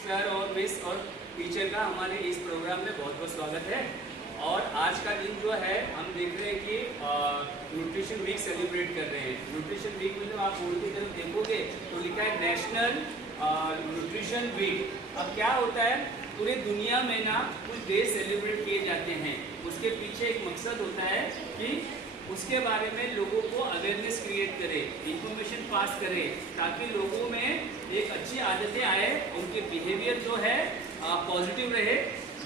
Sir और miss और teacher का हमारे इस प्रोग्राम में बहुत बहुत स्वागत है। और आज का दिन जो है हम देख रहे हैं कि न्यूट्रिशन वीक सेलिब्रेट कर रहे हैं। न्यूट्रिशन वीक में जब आप बोर्ड की तरफ देखोगे तो लिखा है नेशनल न्यूट्रिशन वीक। अब क्या होता है, पूरे दुनिया में ना कुछ डे सेलिब्रेट किए जाते हैं, उसके पीछे एक मकसद होता है कि उसके बारे में लोगों को अवेयरनेस क्रिएट करे, इंफॉर्मेशन पास करे, ताकि लोगों में एक अच्छी आदतें आए, उनके बिहेवियर जो है पॉजिटिव रहे,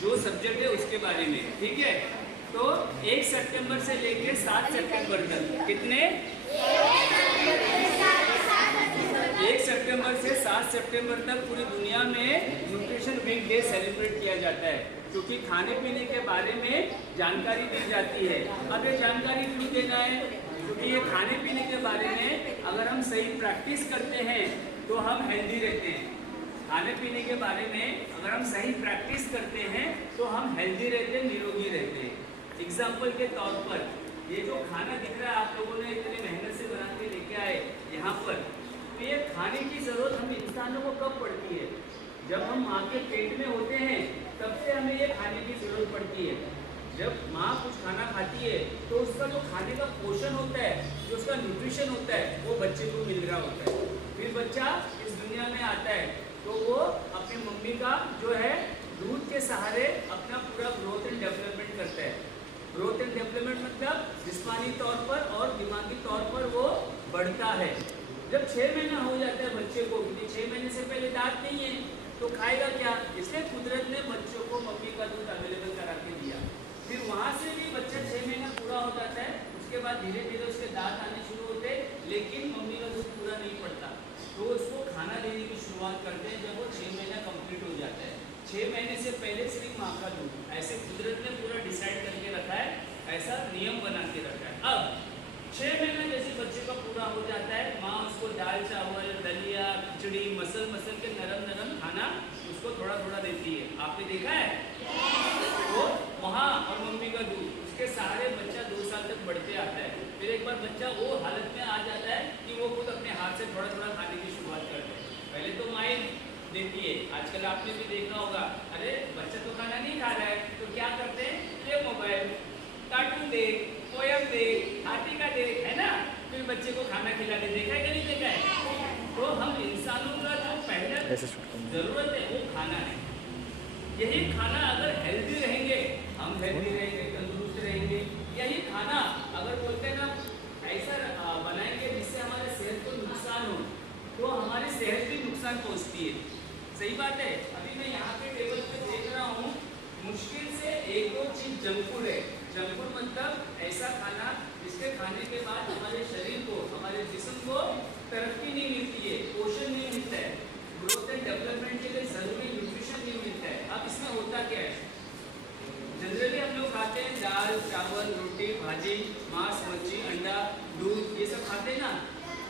जो सब्जेक्ट है उसके बारे में। ठीक है, तो 1 सितंबर से लेकर 7 सितंबर तक कितने 1 सितंबर से 7 सितंबर तक पूरी दुनिया में न्यूट्रिशन वीक डे सेलिब्रेट किया जाता है, क्योंकि खाने पीने के बारे में जानकारी दी जाती है। अब ये जानकारी क्यों देना है, क्योंकि ये खाने पीने के बारे में अगर हम सही प्रैक्टिस करते हैं तो हम हेल्दी रहते हैं। खाने पीने के बारे में अगर हम सही प्रैक्टिस करते हैं तो हम हेल्दी रहते हैं, निरोगी रहते हैं। एग्जाम्पल के तौर पर ये जो खाना दिख रहा है आप लोगों ने इतनी मेहनत से बना के लेके आए यहाँ पर, तो ये खाने की ज़रूरत हम इंसानों को कब पड़ती है? जब हम माँ के पेट में होते हैं तब से हमें ये खाने की ज़रूरत पड़ती है। जब माँ कुछ खाना खाती है तो उसका जो खाने का पोषण होता है, जो उसका न्यूट्रिशन होता है, वो बच्चे को मिल रहा होता है। फिर बच्चा इस दुनिया में आता है तो वो अपनी मम्मी का जो है दूध के सहारे अपना पूरा ग्रोथ एंड डेवलपमेंट करता है। ग्रोथ एंड डेवलपमेंट मतलब जिस्मानी तौर पर और दिमागी तौर पर वो बढ़ता है। जब 6 महीना हो जाता है बच्चे को, क्योंकि 6 महीने से पहले दांत नहीं है तो खाएगा क्या, इसलिए कुदरत ने बच्चों को मम्मी का दूध अवेलेबल करा के दिया। फिर वहाँ से भी बच्चा 6 महीना पूरा हो जाता है, उसके बाद धीरे धीरे उसके दांत आने शुरू होते हैं, लेकिन मम्मी का दूध पूरा नहीं पड़ता, तो उसको खाना देने की शुरुआत करते हैं जब वो 6 महीना कंप्लीट हो जाता है। 6 महीने से पहले सिर्फ माँ का दूध, ऐसे कुदरत ने पूरा डिसाइड करके रखा है, ऐसा नियम बना के रखा है। अब 6 महीना जैसे बच्चे का पूरा हो जाता है, माँ उसको दाल चावल दलिया खिचड़ी मसल मसल के नरम नरम खाना उसको थोड़ा थोड़ा देती है। आपने देखा है? तो वहाँ और मम्मी का दूध, उसके सहारे बच्चा 2 साल तक बढ़ते आता है। फिर एक बार बच्चा वो हालत में आ जाता है कि वो खुद अपने हाथ से थोड़ा थोड़ा खाने की शुरुआत करते हैं। पहले तो माएँ देती है, आजकल आपने भी देखा होगा, अरे बच्चा तो खाना नहीं खा रहा है तो क्या करते हैं, ये मोबाइल कार्टून देख, पोयम देख, हाथी का देख, है ना, फिर बच्चे को खाना खिलाते। देखा है कि नहीं देखा है? तो हम इंसानों का जो पहला जरूरत है वो खाना है। यही खाना अगर हेल्दी रहेंगे, हम हेल्दी रहेंगे, तंदुरुस्त रहेंगे। यही खाना अगर बोलते हैं ना ऐसा बनाएंगे जिससे हमारे सेहत को नुकसान हो, तो हमारी सेहत भी नुकसान पहुँचती है। सही बात है। अभी मैं यहाँ पे टेबल पे देख रहा हूँ, मुश्किल से 1-2 चीज जंक फूड है। जंक फूड मतलब ऐसा खाना जिसके खाने के बाद हमारे शरीर को, हमारे जिस्म को तरक्की नहीं मिलती है, पोषण नहीं मिलता है, ग्रोथ एंड डेवलपमेंट के लिए जरूरी न्यूट्रिशन नहीं मिलता है। अब इसमें होता क्या है, जनरली हम लोग खाते हैं दाल चावल रोटी भाजी मांस मच्छी अंडा दूध, ये सब खाते हैं ना।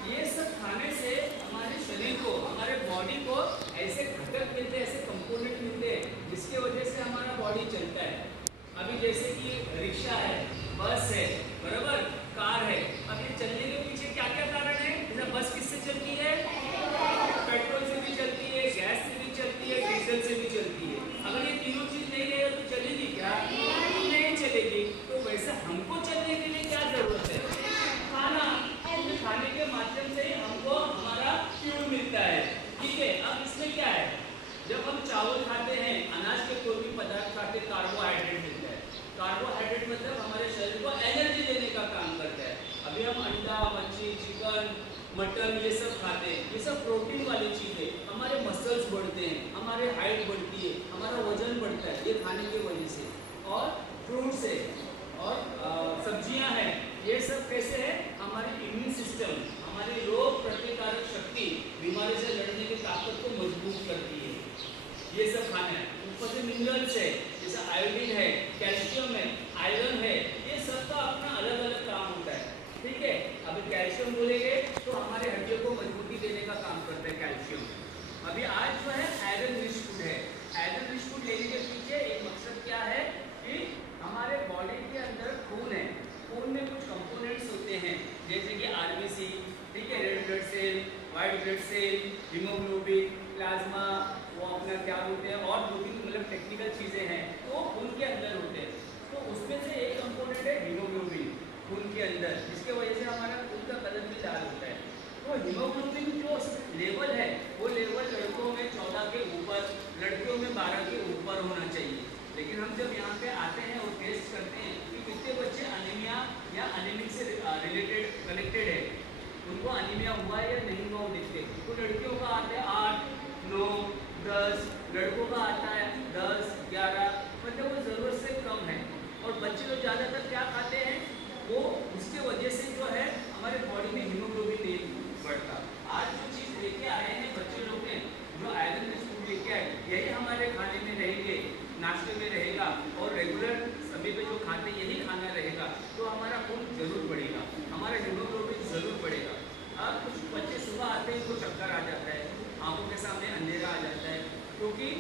ये सब खाने से हमारे शरीर को, हमारे बॉडी को ऐसे घटक मिलते हैं, ऐसे कंपोनेंट मिलते हैं जिसके वजह से हमारा बॉडी चलता है। अभी जैसे कि रिक्शा है, बस है, बराबर, कार है। अब ये चलने के पीछे क्या क्या कारण है? जैसे बस किससे चलती है? पेट्रोल से भी चलती है, गैस से भी चलती है, डीजल से भी चलती है। अगर ये तीनों चीज नहीं रहेगा तो चलेगी क्या? नहीं चलेगी। तो वैसे हमको चलने के लिए क्या जरूरत है? खाना। खाने के माध्यम से हमको हमारा फ्यूल मिलता है। ठीक है, अब इसमें क्या है, जब हम चावल खाते हैं, अनाज के कोई भी पदार्थ खाते हैं, कार्बोहाइड्रेट मिलता है। कार्बोहाइड्रेट मतलब हमारे शरीर को एनर्जी देने का काम करता है। अभी हम अंडा मच्छी चिकन मटन ये सब खाते हैं, ये सब प्रोटीन वाली चीज़ है। हमारे मसल्स बढ़ते हैं, हमारे हाइट बढ़ती है, हमारा वजन बढ़ता है, ये खाने की वजह से। और फ्रूट्स है और सब्जियां हैं, ये सब कैसे है, हमारे इम्यून सिस्टम, हमारी रोग प्रतिकारक शक्ति, बीमारी से लड़ने की ताकत को मजबूत करती है। ये सब खाना है। ऊपर से मिनरल्स है, जैसे आयोडीन है, कैल्शियम है, आयरन है, ये सब का अपना अलग अलग काम होता है। ठीक है, अभी कैल्शियम बोलेंगे तो हमारे हड्डियों को मजबूती देने का काम करता है कैल्शियम। अभी आज जो है आयरन रिच फूड है। आयरन रिच फूड लेने के पीछे एक मकसद क्या है कि हमारे बॉडी के अंदर खून है, खून में कुछ कंपोनेंट्स होते हैं जैसे कि आरबीसी, ठीक है, red blood cell, white blood cell, haemoglobin, plasma, वो अपना क्या क्या बोलते हैं, और 2-3 मतलब टेक्निकल चीज़ें हैं तो खून के अंदर होते हैं। तो उसमें से एक कंपोनेंट है हीमोग्लोबिन खून के अंदर, जिसके वजह से हमारा खून का कलर भी लाल होता है। तो हीमोग्लोबिन जो लेवल है वो लेवल लड़कों में 14 के ऊपर, लड़कियों में 12 के ऊपर होना चाहिए। लेकिन हम जब यहाँ पे आते हैं और टेस्ट करते हैं कि कितने बच्चे अनीमिया या अनीमिक से रिलेटेड कनेक्टेड है, उनको अनीमिया हुआ है या नहीं हुआ वो देखते हैं। तो लड़कियों का आता है 8, 9, 10, लड़कों का आता है 10, 11, मतलब वो ज़रूरत से कम है। और बच्चे लोग ज़्यादातर क्या खाते हैं, वो उसके वजह से जो है हमारे बॉडी में हीमोग्लोबिन नहीं बढ़ता। आज जो चीज़ लेके आए हैं बच्चे लोग ने, जो आयरन बिस्कुट लेके आए, यही हमारे खाने में रहेंगे, नाश्ते में रहेगा और रेगुलर समय पे जो खाते यही खाना रहेगा, तो हमारा खून जरूर बढ़ेगा, हमारा हीमोग्लोबिन जरूर बढ़ेगा। अब कुछ बच्चे सुबह आते हैं तो चक्कर आ जाता है, आंखों के सामने अंधेरा आ जाता है, क्योंकि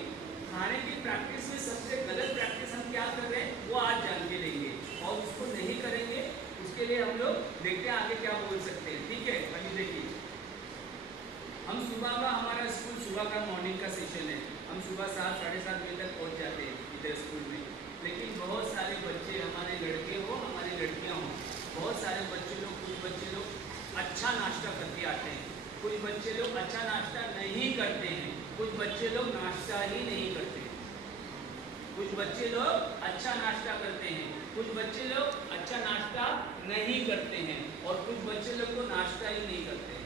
खाने की प्रैक्टिस में सबसे गलत प्रैक्टिस हम क्या कर रहे हैं वो आज जान के लेंगे, और उसको नहीं करेंगे उसके लिए हम लोग देखते हैं आगे क्या बोल सकते हैं। ठीक है, अभी देखिए हम सुबह का, हमारा स्कूल सुबह का मॉर्निंग का सेशन है, हम सुबह 7, साढ़े 7 बजे तक पहुंच जाते हैं इधर स्कूल में। लेकिन बहुत सारे बच्चे, हमारे लड़के हो हमारी लड़कियां हो, बहुत सारे बच्चे लोग, कुछ बच्चे लोग अच्छा नाश्ता करके आते हैं, कुछ बच्चे लोग अच्छा नाश्ता नहीं करते हैं, कुछ बच्चे लोग नाश्ता ही नहीं करते, कुछ बच्चे लोग अच्छा नाश्ता करते हैं, कुछ बच्चे लोग अच्छा नाश्ता नहीं करते हैं, और कुछ बच्चे लोग तो नाश्ता ही नहीं करते हैं।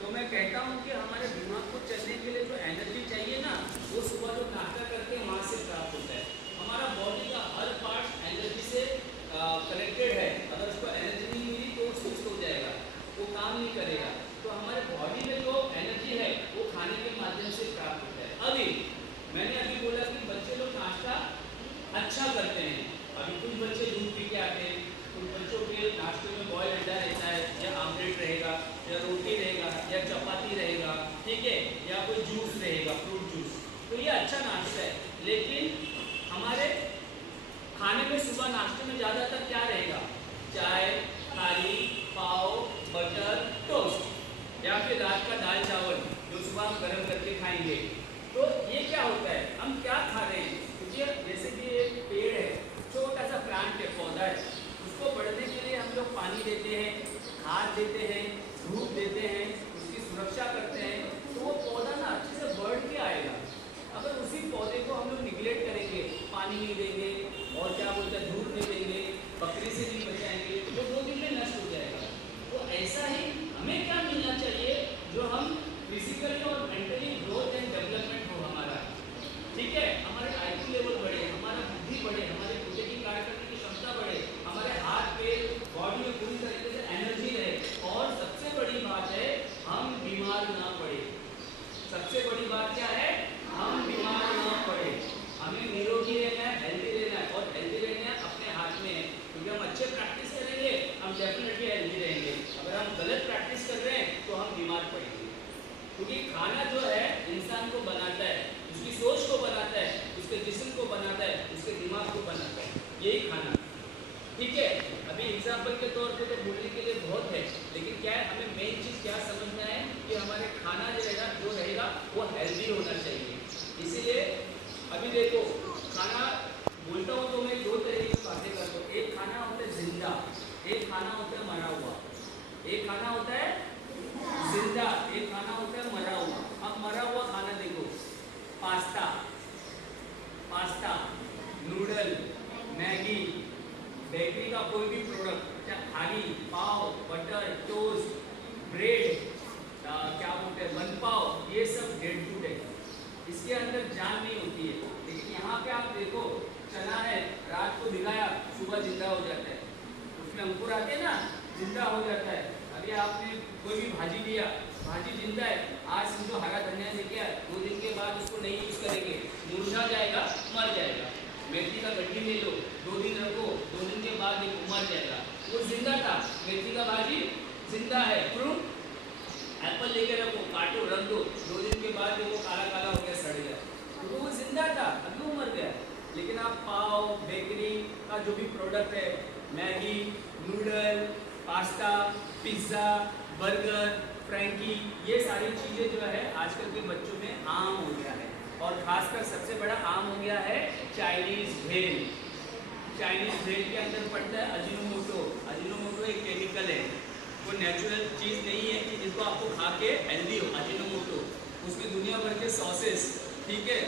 तो मैं कहता हूँ कि हमारे दिमाग को चलने के लिए जो एनर्जी चाहिए ना, वो सुबह जो नाश्ता करते हैं वहाँ से प्राप्त होता है। हमारा बॉडी का हर पार्ट एनर्जी से कनेक्टेड है, अगर उसको एनर्जी नहीं मिली तो वो सुस्त हो जाएगा, वो काम नहीं करेगा। तो हमारे बॉडी में जो एनर्जी है वो खाने के माध्यम से प्राप्त होता है। अभी मैंने बोला कि बच्चे लोग नाश्ता अच्छा करते हैं, अभी कुछ बच्चे दूध पी के आते हैं, कुछ बच्चों के नाश्ते में बॉयल अंडा रहता है, या आमलेट रहेगा, या रोटी रहेगा, या चपाती रहेगा, ठीक है, या कोई जूस रहेगा, फ्रूट जूस, तो ये अच्छा नाश्ता है। लेकिन हमारे खाने में सुबह नाश्ते में ज़्यादातर क्या रहेगा, चाय, थाली, पाव, बटर, टोस्ट, या फिर रात का दाल चावल जो सुबह हम गर्म करके खाएंगे। तो ये क्या होता है, हम क्या खा रहे हैं, क्योंकि जैसे कि एक पेड़ है, छोटा सा प्लांट है, पौधा है, उसको बढ़ने के लिए हम लोग पानी देते हैं, खाद देते हैं, धूप देते हैं, उसकी सुरक्षा करते हैं, तो वो पौधा ना अच्छे से बढ़ के आएगा। अगर उसी पौधे को हम लोग निगलेक्ट करेंगे, पानी नहीं देंगे और क्या बोलते हैं धूप नहीं देंगे, बकरी से नहीं बचाएंगे, तो 2 दिन में नष्ट हो जाएगा। तो ऐसा ही हमें क्या मिलना चाहिए, जो हम फिजिकली और मेंटली ग्रोथ एंड डेवलपमेंट हो हमारा, ठीक है, हमारे आईक्यू लेवल बढ़े, हमारा बुद्धि बढ़े, हमारे बुद्धि की कार्य करने की क्षमता बढ़े, हमारे हाथ पैर बॉडी में पूरी तरीके से एनर्जी रहे, और सबसे बड़ी बात है हम बीमार ना पड़े। सबसे बड़ी बात क्या है, हम बीमार ना पड़े, हमें निरोगी रहना है, हेल्दी रहना है, और हेल्दी रहना अपने हाथ में है, क्योंकि हम अच्छे प्रैक्टिस करेंगे हम डेफिनेटली हेल्दी रहेंगे। अगर हम गलत प्रैक्टिस कर रहे हैं तो हम बीमार पड़ेंगे, क्योंकि खाना जो है इंसान को बनाता है, उसकी सोच को बनाता है, उसके जिस्म को बनाता है, उसके दिमाग को बनाता है, यही खाना, ठीक है। अभी एग्जाम्पल के तौर पे तो बोलने के लिए बहुत है, लेकिन क्या है, हमें मेन चीज़ क्या समझना है कि हमारे खाना जो रहेगा वो हेल्दी होना चाहिए। इसीलिए अभी देखो, खाना बोलता हूँ तो मैं 2 तरीके की बातें करता हूँ। एक खाना होता है जिंदा, एक खाना होता है मरा हुआ। एक खाना होता है जिंदा, एक खाना होता है मरा हुआ। अब मरा हुआ खाना देखो, पास्ता, नूडल, मैगी, बेकरी का कोई भी प्रोडक्ट, चाहे थाली, पाव, बटर, टोस्ट, ब्रेड, क्या बोलते हैं बन पाव, ये सब डेड फूड है, इसके अंदर जान नहीं होती है। लेकिन यहाँ पे आप देखो, चना है, रात को भिगाया, सुबह जिंदा हो जाता है, उसमें अंकुर आते हैं ना, जिंदा हो जाता है। अभी आपने कोई भी भाजी लिया, भाजी जिंदा है, आज समझो हरा धनिया लेके आए, 2 दिन के बाद उसको नहीं यूज करेंगे, मुरझा जाएगा, मर जाएगा। मेथी का गड्ढी ले लो, 2 दिन रखो, 2 दिन के बाद ये मर जाएगा, वो जिंदा था। मेथी का भाजी जिंदा है। फ्रूट, एप्पल लेके रखो, काटो, रख दो, 2 दिन के बाद वो काला काला हो गया, सड़ गया, तो वो जिंदा था, अभी वो मर गया। लेकिन आप पाव, बेकरी का जो भी प्रोडक्ट है, Maggi, noodle, pasta, pizza, burger, frankie, ये सारी चीज़ें जो है आजकल के बच्चों में आम हो गया है, और खासकर सबसे बड़ा आम हो गया है चाइनीज भेल। चाइनीज भेल के अंदर पड़ता है अजीनोमोटो। अजीनोमोटो एक केमिकल है, वो नेचुरल चीज़ नहीं है कि जिसको आपको खा के हेल्दी हो। अजीनोमोटो, उसमें दुनिया भर के सॉसेस, ठीक है।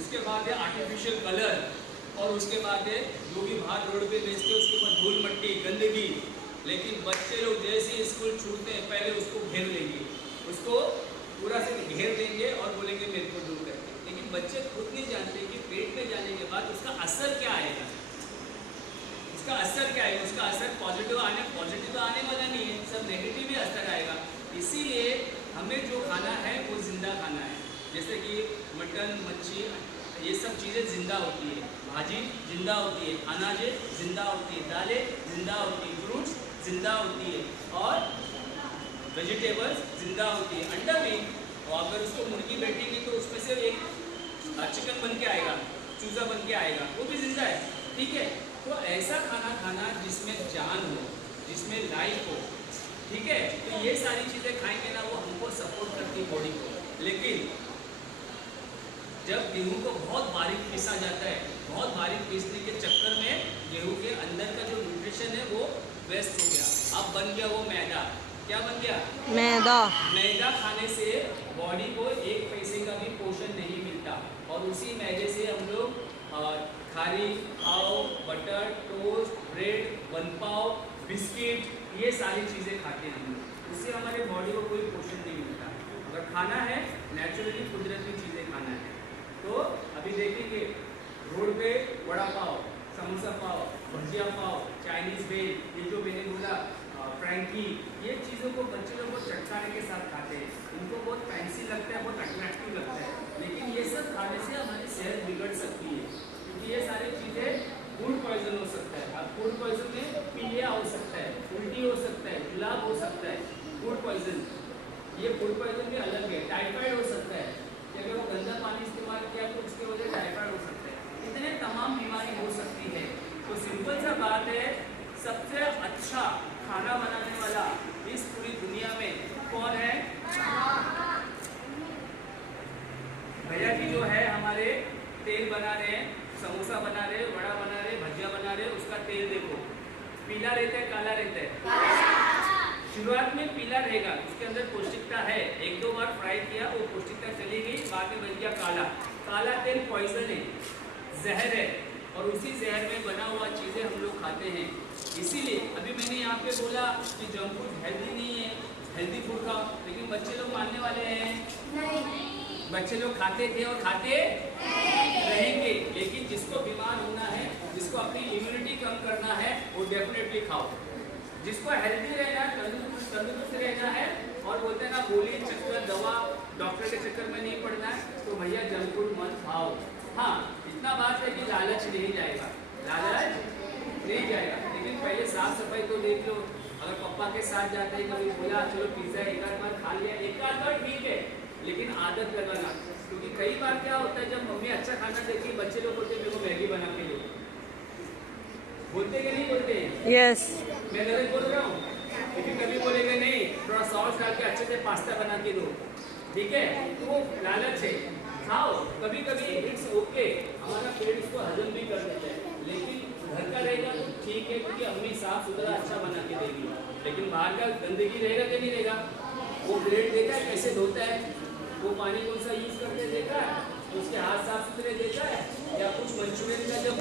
उसके बाद है आर्टिफिशियल कलर, और उसके बाद है जो भी बाहर रोड पे बेचते हैं उसके ऊपर धूल मट्टी गंदगी। लेकिन बच्चे लोग जैसे ही स्कूल छूटते हैं पहले उसको घेर लेंगे, उसको पूरा से घेर देंगे और बोलेंगे मेरे को दूर करके। लेकिन बच्चे खुद नहीं जानते कि पेट में जाने के बाद उसका असर क्या आएगा। उसका असर क्या है? उसका असर पॉजिटिव तो आने वाला नहीं है, सब नेगेटिव ही असर आएगा। इसीलिए हमें जो खाना है वो जिंदा खाना है। जैसे कि मटन, मच्छी, ये सब चीज़ें जिंदा होती है, भाजी जिंदा होती है, अनाजें जिंदा होती है, दालें जिंदा होती है, फ्रूट्स जिंदा होती है, और वेजिटेबल्स जिंदा होती है। अंडा भी, और अगर उसको मुर्गी बैठेगी तो उसमें से एक चिकन बन के आएगा, चूजा बन के आएगा, वो भी जिंदा है, ठीक है। तो ऐसा खाना खाना जिसमें जान हो, जिसमें लाइफ हो, ठीक है। तो ये सारी चीज़ें खाएंगे ना, वो हमको सपोर्ट करती है बॉडी को। लेकिन जब गेहूं को बहुत बारीक पीसा जाता है, बहुत बारीक पीसने के चक्कर में गेहूं के अंदर का जो न्यूट्रिशन है वो वेस्ट हो गया, अब बन गया वो मैदा। क्या बन गया? मैदा। मैदा खाने से बॉडी को 1 पैसे का भी पोषण नहीं मिलता, और उसी मैदे से हम लोग खारी, पाव, बटर, टोस्ट, ब्रेड, वन पाव, बिस्किट, ये सारी चीज़ें खाते हैं हम लोग। उससे हमारे बॉडी को कोई पोषण नहीं मिलता। अगर खाना है नेचुरली कुदरती चीज़ें खाना है। तो अभी देखेंगे रोड पे वड़ा पाव, समोसा पाव, भजिया पाव, चाइनीज भेल, ये जो मैंने बोला फ्रैंकी, ये चीज़ों को बच्चे लोग को चटकाने के साथ खाते हैं। इनको बहुत फैंसी लगता है, बहुत अट्रैक्टिव लगता है, लेकिन ये सब खाने से हमारी सेहत बिगड़ सकती है, क्योंकि ये सारी चीज़ें फूड पॉइजन हो सकता है। अब फूड पॉइजन में पीलिया हो सकता है, उल्टी हो सकता है, जुलाब हो सकता है। फूड पॉइजन, ये फूड पॉइजन भी अलग है। टाइफाइड हो सकता है कि अगर वो गंदा पानी इस्तेमाल किया तो उसकी वजह से टाइफाइड हो सकता है। इतने तमाम बीमारी हो सकती है। तो सिंपल सा बात है, सबसे अच्छा खाना बनाने वाला इस पूरी दुनिया में कौन है? भैया जी जो है हमारे तेल बना रहे हैं, समोसा बना रहे, वड़ा बना रहे, भजिया बना रहे, उसका तेल देखो पीला रहता है, काला रहता है। शुरुआत में पीला रहेगा, उसके अंदर पौष्टिकता है, 1-2 बार फ्राई किया वो पौष्टिकता चली गई, बाद में बन गया काला। काला तेल पॉइजन है, जहर है, और उसी जहर में बना हुआ चीज़ें हम लोग खाते हैं। इसीलिए अभी मैंने यहाँ पे बोला कि जंक फूड हेल्दी नहीं है, हेल्दी फूड खाओ, लेकिन बच्चे लोग मानने वाले हैं नहीं। बच्चे लोग खाते थे और खाते रहेंगे, लेकिन जिसको बीमार होना है, जिसको अपनी इम्यूनिटी कम करना है, वो डेफिनेटली खाओ। जिसको हेल्दी रहना है, तंदुरुस्त रहना है, और बोलते हैं ना गोली चक्कर दवा डॉक्टर के चक्कर में नहीं पड़ना है, तो भैया जंक फूड मत खाओ। हाँ, इतना बात है कि लालच नहीं जाएगा, लालच नहीं जाएगा, लेकिन पहले साफ सफाई तो देख लो। अगर पापा के साथ जाते हैं, कभी बोला चलो पिज्जा एक आध बार खा लिया, एक आध बार ठीक है, लेकिन आदत लगाना। क्योंकि कई बार क्या होता है, जब मम्मी अच्छा खाना देती है, बच्चे लोग बोलते हैं मेरे को मैगी बना के दो, बोलते कि नहीं बोलते? यस, मैं गलत बोल रहा हूँ? लेकिन कभी बोलेंगे नहीं, थोड़ा सॉस डाल के अच्छे से पास्ता बना के दो, ठीक है। तो वो लालच है, खाओ कभी कभी, इट्स ओके, हमारा पेट इसको हजम भी कर देता है। लेकिन घर का रहेगा तो ठीक है, क्योंकि अम्मी साफ सुथरा अच्छा बना के देगी। लेकिन बाहर का गंदगी रहेगा कि नहीं रहेगा? वो ब्रेड देखा है कैसे धोता है, वो पानी कौन सा यूज करके देखा है, उसके हाथ साफ सुथरे देखा है? या कुछ मंचूरियन का जब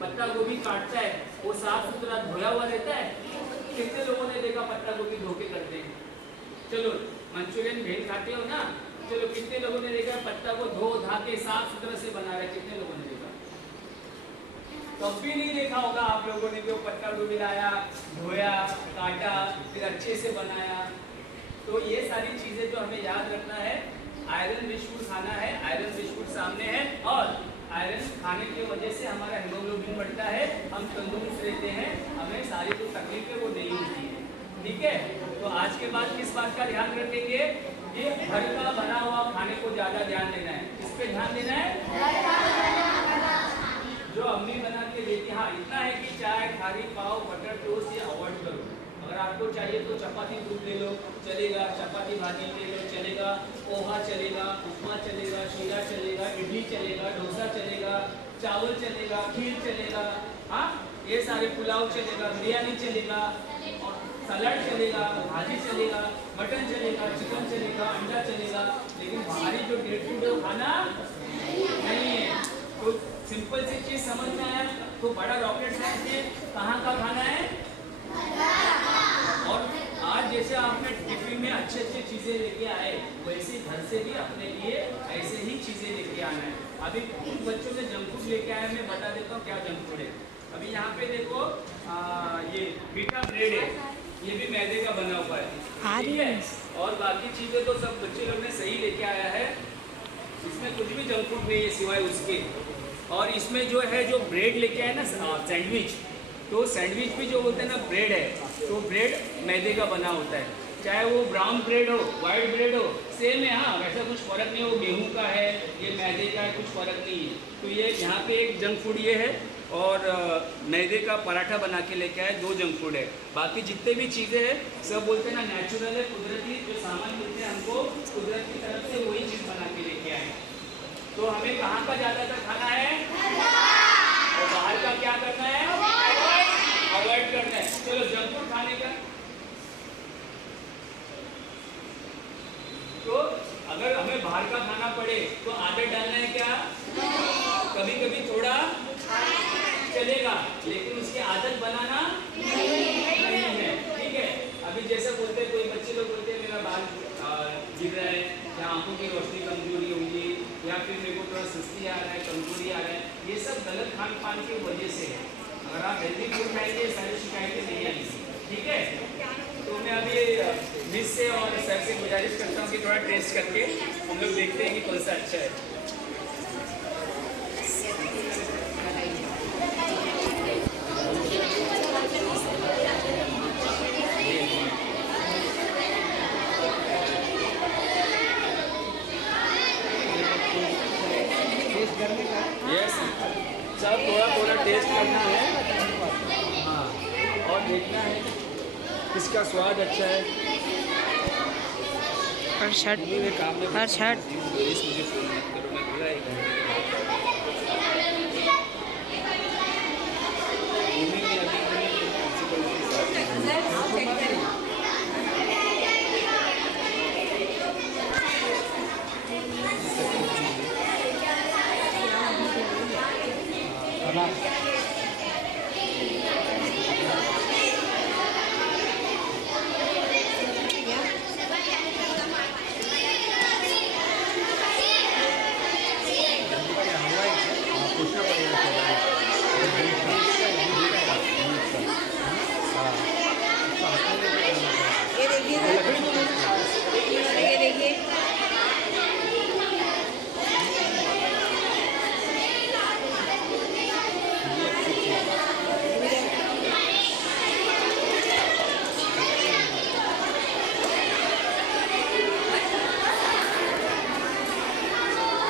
पत्ता गोभी काटता है वो साफ सुथरा धोया हुआ रहता है? कितने लोगों ने देखा पत्ता गोभी धो के करते हैं? चलो मंचूरियन भेल खाते हो ना, चलो कितने लोगों ने देखा पत्ता को धो धा के साफ सुथरा से बना रहे? कितने लोगों ने देखा? कभी नहीं देखा होगा आप लोगों ने कि वो पत्ता गोभी लाया, धोया, काटा, फिर अच्छे से बनाया। तो ये सारी चीजें तो हमें याद रखना है। आयरन रिच फूड खाना है, आयरन रिच फूड सामने है, और आयरन खाने की वजह से हमारा हीमोग्लोबिन बढ़ता है, हम तंदुरुस्त रहते हैं, हमें सारी जो तकलीफ है वो नहीं होती है, ठीक है। तो आज के बाद किस बात का ध्यान रखेंगे? ये घर का बना हुआ खाने को ज्यादा ध्यान देना है। किस पे ध्यान देना है? जो अम्मी बना के देती, हाँ इतना है कि चाय, खारी, पाव, बटर, टोस्ट ये अवॉइड करो। अगर आपको चाहिए तो चपाती दूध ले लो चलेगा, चपाती भाजी ले लो चलेगा, पोहा चलेगा, उपमा चलेगा, शीरा चलेगा, इडली चलेगा, डोसा चलेगा, चावल चलेगा, खीर चलेगा, हाँ ये सारे, पुलाव चलेगा, बिरयानी चलेगा, सलाद चलेगा, भाजी चलेगा, मटन चलेगा, चिकन चलेगा, अंडा चलेगा, लेकिन बाहरी जो डेट फूड है वो खाना नहीं है। तो सिंपल सी चीज समझ में आया, तो बड़ा रॉकेट साइंस है कहाँ का खाना है। और आज जैसे आपने टिफिन में अच्छी अच्छी चीजें लेके आए, वैसे घर से भी अपने लिए ऐसे ही चीजें लेके आना है। अभी कुछ बच्चों ने जंक फूड लेके आया, मैं बता देता हूँ क्या जंक फूड है। अभी यहाँ पे देखो ये मीठा ब्रेड है, ये भी मैदे का बना हुआ है, ठीक है। और बाकी चीजें तो सब बच्चे लोग ने सही लेके आया है, इसमें कुछ भी जंक फूड नहीं है सिवाय उसके। और इसमें जो है जो ब्रेड लेके आए ना सैंडविच, तो सैंडविच भी जो बोलते हैं ना ब्रेड है, तो ब्रेड मैदे का बना होता है, चाहे वो ब्राउन ब्रेड हो वाइट ब्रेड हो सेम है। हाँ वैसा कुछ फ़र्क नहीं है, वो गेहूं का है ये मैदे का है, कुछ फ़र्क नहीं है। तो ये यहाँ पे एक जंक फूड ये है, और मैदे का पराठा बना के लेके आए, 2 जंक फूड है। बाकी जितने भी चीज़ें हैं सब बोलते हैं ना नेचुरल है, कुदरती जो सामान मिलते हैं हमको कुदरत की तरफ से वही चीज़ बना के लेके आए। तो हमें कहाँ का ज़्यादातर खाना है और बाहर का क्या करना है, अवॉइड करना है। चलो जंक फूड खाने का, तो अगर हमें बाहर का खाना पड़े तो आदत डालना है क्या, कभी कभी थोड़ा चलेगा, लेकिन उसकी आदत बनाना नहीं है, ठीक है। अभी जैसे बोलते हैं कोई बच्चे लोग बोलते हैं मेरा बाल गिर रहा है, या आंखों की रोशनी कमजोरी होगी, या फिर मेरे को थोड़ा सुस्ती आ रहा है, कमजोरी आ रहा है, ये सब गलत खान पान की वजह से है। अगर आप हेल्दी फूड खाएंगे सारी शिकायतें नहीं आएंगी, ठीक है। तो मैं अभी मिस से और सर से गुजारिश करता हूँ कि थोड़ा टेस्ट करके हम लोग देखते हैं कि कौन सा अच्छा है। यस सब थोड़ा थोड़ा टेस्ट करना है, हाँ, और देखना है किसका स्वाद अच्छा है। हर शर्ट मुझे फोन मत करो, मैं बोला एक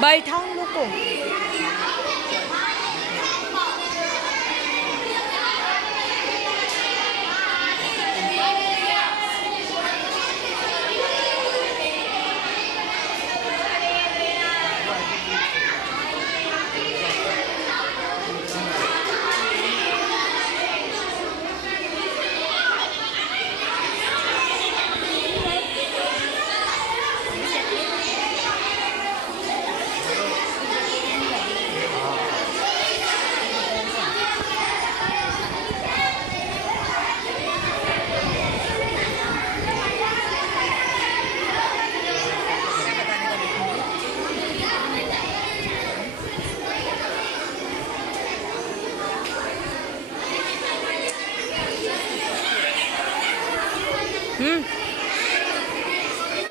बैठा उन लोग को। हम्म।